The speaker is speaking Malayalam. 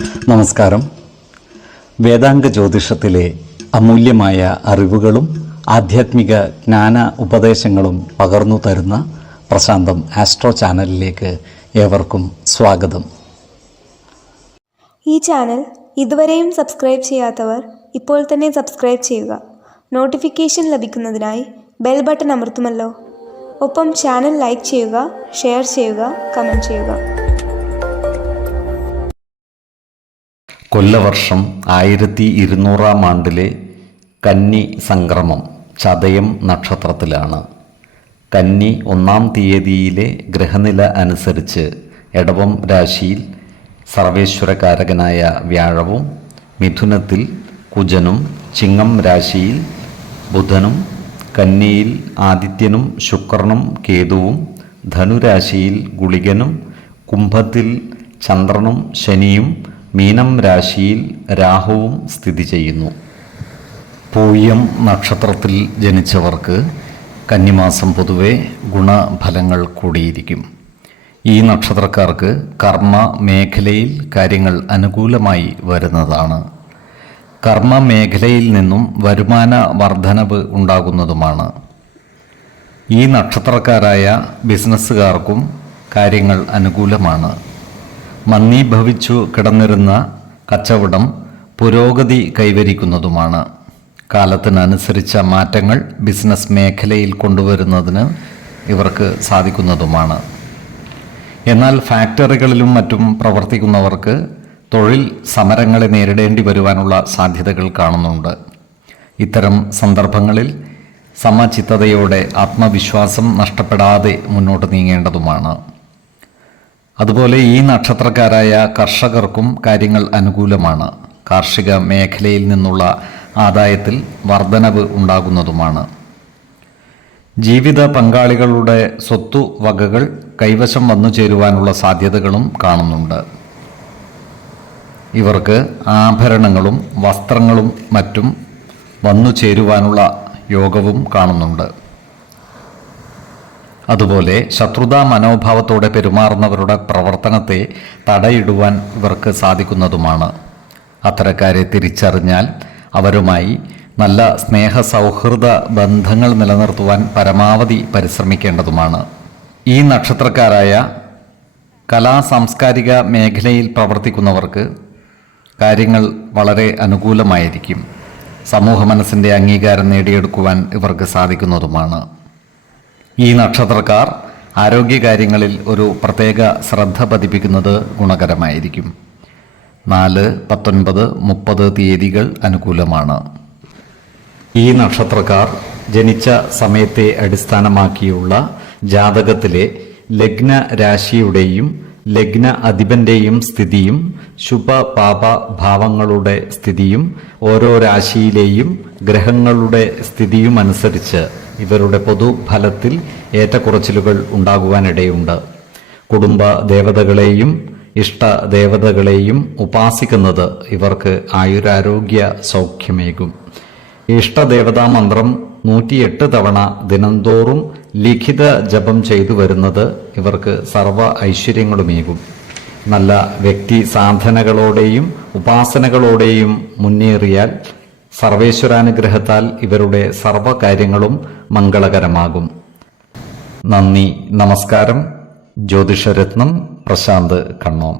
നമസ്കാരം. വേദാംഗ ജ്യോതിഷത്തിലെ അമൂല്യമായ അറിവുകളും ആധ്യാത്മിക ജ്ഞാന ഉപദേശങ്ങളും പകർന്നു തരുന്ന പ്രശാന്തം ആസ്ട്രോ ചാനലിലേക്ക് ഏവർക്കും സ്വാഗതം. ഈ ചാനൽ ഇതുവരെയും സബ്സ്ക്രൈബ് ചെയ്യാത്തവർ ഇപ്പോൾ തന്നെ സബ്സ്ക്രൈബ് ചെയ്യുക. നോട്ടിഫിക്കേഷൻ ലഭിക്കുന്നതിനായി ബെൽ ബട്ടൺ അമർത്തുമല്ലോ. ഒപ്പം ചാനൽ ലൈക്ക് ചെയ്യുക, ഷെയർ ചെയ്യുക, കമൻറ്റ് ചെയ്യുക. കൊല്ലവർഷം 1200 ആണ്ടിലെ കന്നി സംക്രമം ചതയം നക്ഷത്രത്തിലാണ്. കന്നി 1-ാം തീയതിയിലെ ഗ്രഹനില അനുസരിച്ച് എടവം രാശിയിൽ സർവേശ്വരകാരകനായ വ്യാഴവും, മിഥുനത്തിൽ കുജനും, ചിങ്ങം രാശിയിൽ ബുധനും, കന്നിയിൽ ആദിത്യനും ശുക്രനും കേതുവും, ധനുരാശിയിൽ ഗുളികനും, കുംഭത്തിൽ ചന്ദ്രനും ശനിയും, മീനം രാശിയിൽ രാഹുവും സ്ഥിതി ചെയ്യുന്നു. പൂയം നക്ഷത്രത്തിൽ ജനിച്ചവർക്ക് കന്നിമാസം പൊതുവെ ഗുണഫലങ്ങൾ കൂടിയിരിക്കും. ഈ നക്ഷത്രക്കാർക്ക് കർമ്മ മേഖലയിൽ കാര്യങ്ങൾ അനുകൂലമായി വരുന്നതാണ്. കർമ്മ മേഖലയിൽ നിന്നും വരുമാന വർധനവ് ഉണ്ടാകുന്നതുമാണ്. ഈ നക്ഷത്രക്കാരായ ബിസിനസ്സുകാർക്കും കാര്യങ്ങൾ അനുകൂലമാണ്. മന്ദീഭവിച്ചു കിടന്നിരുന്ന കച്ചവടം പുരോഗതി കൈവരിക്കുന്നതുമാണ്. കാലത്തിനനുസരിച്ച മാറ്റങ്ങൾ ബിസിനസ് മേഖലയിൽ കൊണ്ടുവരുന്നതിന് ഇവർക്ക് സാധിക്കുന്നതുമാണ്. എന്നാൽ ഫാക്ടറികളിലും മറ്റും പ്രവർത്തിക്കുന്നവർക്ക് തൊഴിൽ സമരങ്ങളെ നേരിടേണ്ടി വരുവാനുള്ള സാധ്യതകൾ കാണുന്നുണ്ട്. ഇത്തരം സന്ദർഭങ്ങളിൽ സമചിത്തതയോടെ ആത്മവിശ്വാസം നഷ്ടപ്പെടാതെ മുന്നോട്ട് നീങ്ങേണ്ടതുമാണ്. അതുപോലെ ഈ നക്ഷത്രക്കാരായ കർഷകർക്കും കാര്യങ്ങൾ അനുകൂലമാണ്. കാർഷിക മേഖലയിൽ നിന്നുള്ള ആദായത്തിൽ വർധനവ് ഉണ്ടാകുന്നതുമാണ്. ജീവിത പങ്കാളികളുടെ സ്വത്തുവകകൾ കൈവശം വന്നു ചേരുവാനുള്ള സാധ്യതകളും കാണുന്നുണ്ട്. ഇവർക്ക് ആഭരണങ്ങളും വസ്ത്രങ്ങളും മറ്റും വന്നു ചേരുവാനുള്ള യോഗവും കാണുന്നുണ്ട്. അതുപോലെ ശത്രുതാ മനോഭാവത്തോടെ പെരുമാറുന്നവരുടെ പ്രവർത്തനത്തെ തടയിടുവാൻ ഇവർക്ക് സാധിക്കുന്നതുമാണ്. അത്തരക്കാരെ തിരിച്ചറിഞ്ഞാൽ അവരുമായി നല്ല സ്നേഹ സൗഹൃദ ബന്ധങ്ങൾ നിലനിർത്തുവാൻ പരമാവധി പരിശ്രമിക്കേണ്ടതുമാണ്. ഈ നക്ഷത്രക്കാരായ കലാ സാംസ്കാരിക മേഖലയിൽ പ്രവർത്തിക്കുന്നവർക്ക് കാര്യങ്ങൾ വളരെ അനുകൂലമായിരിക്കും. സമൂഹ മനസ്സിൻ്റെ അംഗീകാരം നേടിയെടുക്കുവാൻ ഇവർക്ക് സാധിക്കുന്നതുമാണ്. ഈ നക്ഷത്രക്കാർ ആരോഗ്യകാര്യങ്ങളിൽ ഒരു പ്രത്യേക ശ്രദ്ധ പതിപ്പിക്കുന്നത് ഗുണകരമായിരിക്കും. 4, 19, 30 തീയതികൾ അനുകൂലമാണ്. ഈ നക്ഷത്രക്കാർ ജനിച്ച സമയത്തെ അടിസ്ഥാനമാക്കിയുള്ള ജാതകത്തിലെ ലഗ്ന രാശിയുടെയും ലഗ്ന അധിപന്റെയും സ്ഥിതിയും ശുഭ പാപ ഭാവങ്ങളുടെ സ്ഥിതിയും ഓരോ രാശിയിലെയും ഗ്രഹങ്ങളുടെ സ്ഥിതിയും അനുസരിച്ച് ഇവരുടെ പൊതുഫലത്തിൽ ഏറ്റക്കുറച്ചിലുകൾ ഉണ്ടാകുവാനിടയുണ്ട്. കുടുംബ ദേവതകളെയും ഇഷ്ട ദേവതകളെയും ഉപാസിക്കുന്നത് ഇവർക്ക് ആയുരാരോഗ്യ സൗഖ്യമേകും. ഇഷ്ടദേവതാ മന്ത്രം 108 തവണ ദിനംതോറും ലിഖിത ജപം ചെയ്തു വരുന്നത് ഇവർക്ക് സർവ്വ ഐശ്വര്യങ്ങളുമേകും. നല്ല വ്യക്തി സാധനകളോടെയും ഉപാസനകളോടെയും മുന്നേറിയാൽ സർവേശ്വരാനുഗ്രഹത്താൽ ഇവരുടെ സർവ്വകാര്യങ്ങളും മംഗളകരമാകും. നന്ദി, നമസ്കാരം. ജ്യോതിഷരത്നം പ്രശാന്ത് കണ്ണോം.